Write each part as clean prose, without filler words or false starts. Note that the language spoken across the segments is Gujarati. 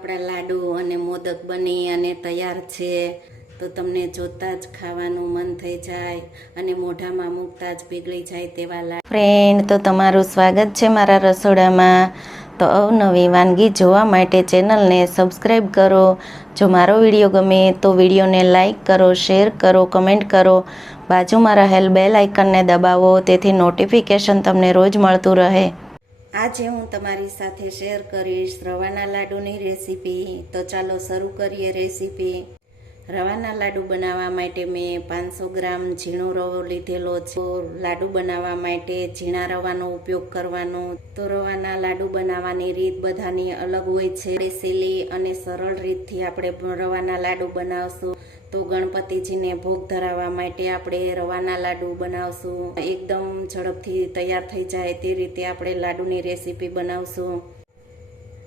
આપણા લાડુ અને મોદક બની અને તૈયાર છે તો તમને જોતા જ ખાવાનું મન થઈ જાય અને મોઢામાં મૂકતા જ પીગળી જાય તેવા લાડુ. ફ્રેન્ડ, તો તમારું સ્વાગત છે મારા રસોડામાં. તો અવનવી વાનગી જોવા માટે ચેનલને સબસ્ક્રાઈબ કરો. જો મારો વિડીયો ગમે તો વિડીયોને લાઈક કરો, શેર કરો, કમેન્ટ કરો. બાજુમાં રહેલ બેલ આઇકનને દબાવો તેથી નોટિફિકેશન તમને રોજ મળતું રહે. આજે હું તમારી સાથે શેર કરીશ રવાના લાડુની રેસીપી. તો ચાલો શરૂ કરીએ રેસીપી. રવાના લાડુ બનાવવા માટે મેં 500 ગ્રામ ઝીણો રવો લીધેલો છે. લાડુ બનાવવા માટે ઝીણા રવાનો ઉપયોગ કરવાનો. તો રવાના લાડુ બનાવવાની રીત બધાની અલગ હોય છે. સહેલી અને સરળ રીતથી આપણે રવાના લાડુ બનાવશું. તો ગણપતિજીને ભોગ ધરાવવા માટે આપણે રવાના લાડુ બનાવશું. એકદમ ઝડપથી તૈયાર થઈ જાય તે રીતે આપણે લાડુની રેસીપી બનાવશું.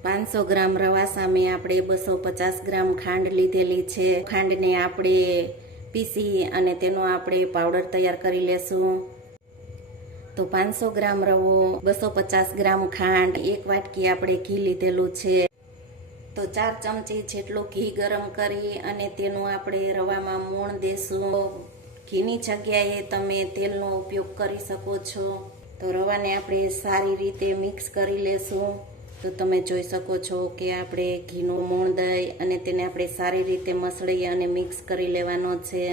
500 ગ્રામ રવા સામે આપણે 250 ગ્રામ ખાંડ લીધેલી છે. ખાંડને આપણે પીસી અને તેનો આપણે પાવડર તૈયાર કરી લેશું. તો 500 ગ્રામ રવો, 250 ગ્રામ ખાંડ, 1 વાટકી આપણે ઘી લીધેલું છે. તો 4 ચમચી જેટલું ઘી ગરમ કરી અને તેનું આપણે રવામાં મોણ દેશું. ઘીની જગ્યાએ તમે તેલનો ઉપયોગ કરી શકો છો. તો રવાને આપણે સારી રીતે મિક્સ કરી લેશું. તો તમે જોઈ શકો છો કે આપણે ઘીનું મોણ દઈ અને તેને આપણે સારી રીતે મસળી અને મિક્સ કરી લેવાનો છે.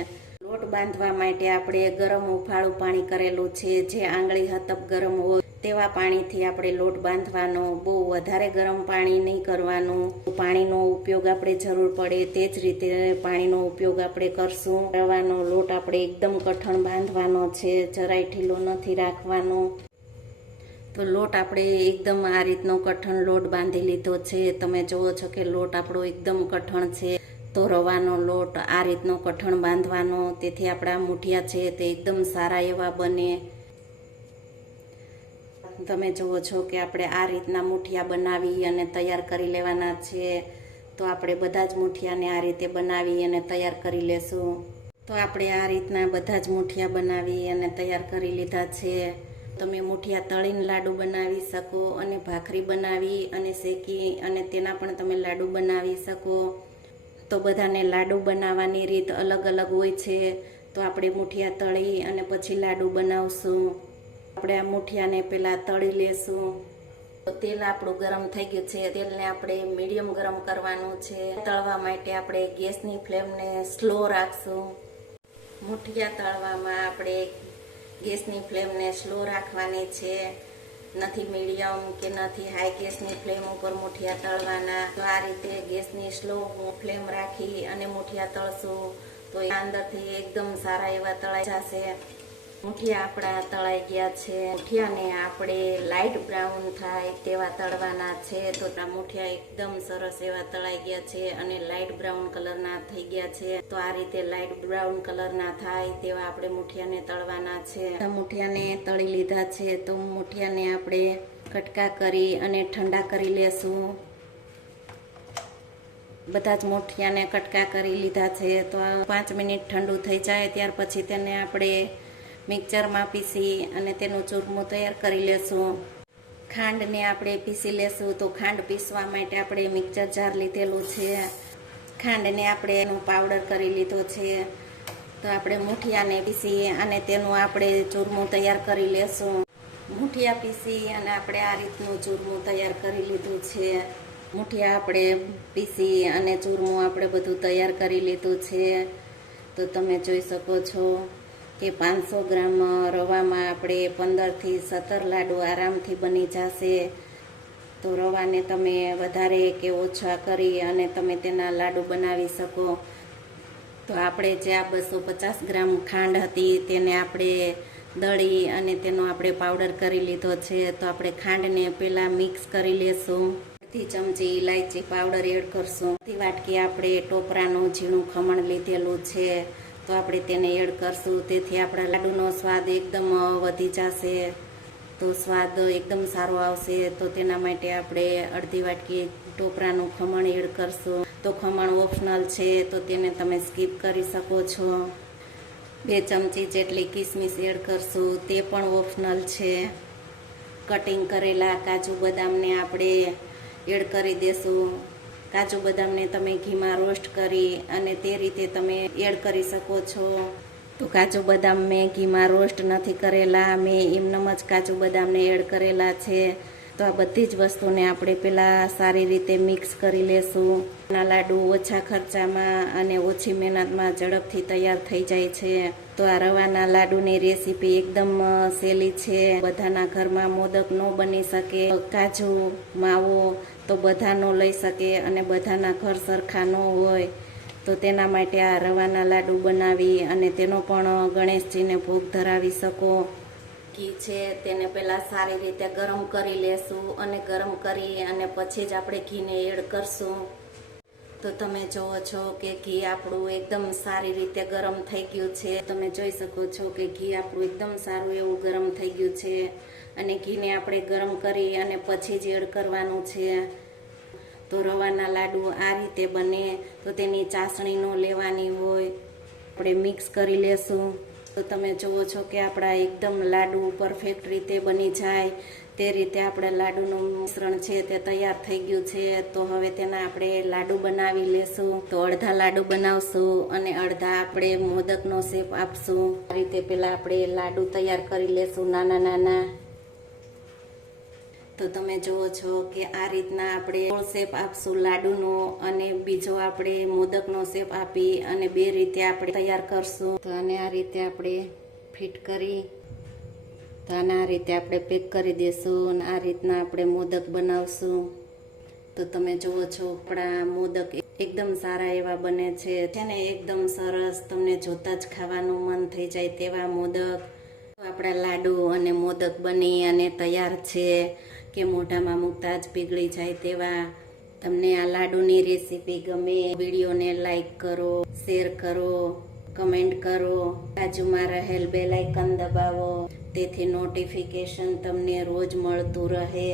લોટ બાંધવા માટે આપણે ગરમ હુંફાળું પાણી કરેલું છે. જે આંગળી હતપ ગરમ હોય તેવા પાણીથી આપણે લોટ બાંધવાનો. બહુ વધારે ગરમ પાણી નહીં કરવાનું. પાણીનો ઉપયોગ આપણે જરૂર પડે તે જ રીતે પાણીનો ઉપયોગ આપણે કરશું. રવાનો લોટ આપણે એકદમ કઠણ બાંધવાનો છે, જરાય ઢીલો નથી રાખવાનો. તો લોટ આપણે એકદમ આ રીતનો કઠણ લોટ બાંધી લીધો છે. તમે જુઓ છો કે લોટ આપણો એકદમ કઠણ છે. તો રવાનો લોટ આ રીતનો કઠણ બાંધવાનો, તેથી આપણા મૂઠિયા છે તે એકદમ સારા એવા બને. તમે જુઓ છો કે આપણે આ રીતના મૂઠિયા બનાવી અને તૈયાર કરી લેવાના છે. તો આપણે બધા જ મૂઠિયાને આ રીતે બનાવી અને તૈયાર કરી લેશું. તો આપણે આ રીતના બધા જ મૂઠિયા બનાવી અને તૈયાર કરી લીધા છે. તમે મૂઠિયા તળીને લાડુ બનાવી શકો અને ભાખરી બનાવી અને શેકી અને તેના પણ તમે લાડુ બનાવી શકો. તો બધાને લાડુ બનાવવાની રીત અલગ અલગ હોય છે. તો આપણે મૂઠિયા તળી અને પછી લાડુ બનાવશું. આપણે આ મૂઠિયાને પહેલાં તળી લેશું. તેલ આપણું ગરમ થઈ ગયું છે. તેલને આપણે મીડિયમ ગરમ કરવાનું છે. તળવા માટે આપણે ગેસની ફ્લેમને સ્લો રાખશું. મૂઠિયા તળવામાં આપણે ગેસની ફ્લેમને સ્લો રાખવાની છે. નથી મીડિયમ કે નથી હાઈ ગેસની ફ્લેમ ઉપર મૂઠિયા તળવાના. તો આ રીતે ગેસની સ્લો ફ્લેમ રાખી અને મૂઠિયા તળશું તો અંદરથી એકદમ સારા એવા તળાઈ જશે. મૂઠિયા આપણા તળાઈ ગયા છે. મૂઠિયાને આપણે લાઇટ બ્રાઉન થાય તેવા તળવાના છે. તો મૂઠિયા એકદમ સરસ એવા તળાઈ ગયા છે અને લાઇટ બ્રાઉન કલરના થઈ ગયા છે. તો આ રીતે લાઇટ બ્રાઉન કલરના થાય તેવા આપણે મૂઠિયાને તળવાના છે. મૂઠિયાને તળી લીધા છે. તો મૂઠિયાને આપણે કટકા કરી અને ઠંડા કરી લેશું. બધા જ મૂઠિયાને કટકા કરી લીધા છે. તો 5 મિનિટ ઠંડુ થઈ જાય ત્યાર પછી તેને આપણે મિક્સરમાં પીસી અને તેનું ચૂરમું તૈયાર કરી લેશું. ખાંડને આપણે પીસી લેશું. તો ખાંડ પીસવા માટે આપણે મિક્સર જાર લીધેલું છે. ખાંડને આપણે એનો પાવડર કરી લીધો છે. તો આપણે મૂઠિયાને પીસી અને તેનું આપણે ચૂરમું તૈયાર કરી લેશું. મૂઠિયા પીસી અને આપણે આ રીતનું ચૂરમું તૈયાર કરી લીધું છે. મૂઠિયા આપણે પીસી અને ચૂરમું આપણે બધું તૈયાર કરી લીધું છે. તો તમે જોઈ શકો છો કે 500 ગ્રામ રવામાં આપણે 15 થી 17 લાડુ આરામથી બની જશે. તો રવાને તમે વધારે કે ઓછા કરી અને તમે તેના લાડુ બનાવી શકો. તો આપણે જે આ 250 ગ્રામ ખાંડ હતી તેને આપણે દળી અને તેનો આપણે પાવડર કરી લીધો છે. તો આપણે ખાંડને પહેલાં મિક્સ કરી લેશું. અડધી ચમચી ઇલાયચી પાવડર એડ કરશું. અડધી વાટકી આપણે ટોપરાનું ઝીણું ખમણ લીધેલું છે. તો આપણે તેને એડ કરશું. તેથી આપણા લાડુનો સ્વાદ એકદમ વધી જશે. તો સ્વાદ એકદમ સારો આવશે. તો તેના માટે આપણે અડધી વાટકી ટોપરાનું ખમણ એડ કરશું. તો ખમણ ઓપ્શનલ છે, તો તેને તમે સ્કીપ કરી શકો છો. 2 ચમચી જેટલી કિસમિસ એડ કરશું. તે પણ ઓપ્શનલ છે. કટિંગ કરેલા કાજુ બદામને આપણે એડ કરી દેશું. કાજુ બદામને તમે ઘીમાં રોસ્ટ કરી અને તે રીતે તમે એડ કરી શકો છો. તો કાજુ બદામ મેં ઘીમાં રોસ્ટ નથી કરેલા, મેં એમનેમ જ કાજુ બદામને એડ કરેલા છે. તો આ બધી જ વસ્તુને આપણે પહેલાં સારી રીતે મિક્સ કરી લેશું. ના લાડુ ઓછા ખર્ચામાં અને ઓછી મહેનતમાં ઝડપથી તૈયાર થઈ જાય છે. તો આ રવાના લાડુની રેસીપી એકદમ સહેલી છે. બધાના ઘરમાં મોદક ન બની શકે, કાજુ માવો તો બધા ન લઈ શકે અને બધાના ઘર સરખા ન હોય, તો તેના માટે આ રવાના લાડુ બનાવી અને તેનો પણ ગણેશજીને ભોગ ધરાવી શકો. ઘી છે તેને પહેલાં સારી રીતે ગરમ કરી લેશું અને ગરમ કરી અને પછી જ આપણે ઘીને એડ કરશું. તો તમે જુઓ છો કે ઘી આપણું એકદમ સારી રીતે ગરમ થઈ ગયું છે. તમે જોઈ શકો છો કે ઘી આપણું એકદમ સારું એવું ગરમ થઈ ગયું છે અને ઘીને આપણે ગરમ કરી અને પછી જ એડ કરવાનું છે. તો રવાના લાડુ આ રીતે બને. તો તેની ચાસણી ન લેવાની હોય, આપણે મિક્સ કરી લેશું. તો તમે જુઓ છો કે આપણા એકદમ લાડુ પરફેક્ટ રીતે બની જાય તે રીતે આપણે લાડુનું મિશ્રણ છે તે તૈયાર થઈ ગયું છે. તો હવે તેના આપણે લાડુ બનાવી લેશું. તો અડધા લાડુ બનાવશું અને અડધા આપણે મોદકનો શેપ આપશું. આ રીતે પહેલાં આપણે લાડુ તૈયાર કરી લેશું નાના નાના. તો તમે જુઓ છો કે આ રીતના આપણે ગોળ શેપ આપશું લાડુનો અને બીજો આપણે મોદકનો શેપ આપી અને બે રીતે આપણે તૈયાર કરશું. તો આને આ રીતે આપણે ફિટ કરી તો આને આ રીતે આપણે પેક કરી દેશું અને આ રીતના આપણે મોદક બનાવશું. તો તમે જુઓ છો આપણા મોદક એકદમ સારા એવા બને છે ને એકદમ સરસ, તમને જોતા જ ખાવાનું મન થઈ જાય તેવા મોદક. આપણા લાડુ અને મોદક બની અને તૈયાર છે કે મોઢામાં મૂકતા જ પીગળી જાય તેવા. તમને આ લાડુની રેસીપી ગમે, વિડીયોને લાઈક કરો, શેર કરો, કમેન્ટ કરો, બાજુમાં રહેલ બેલ આઇકન દબાવો, તેથી નોટિફિકેશન તમને રોજ મળતું રહે.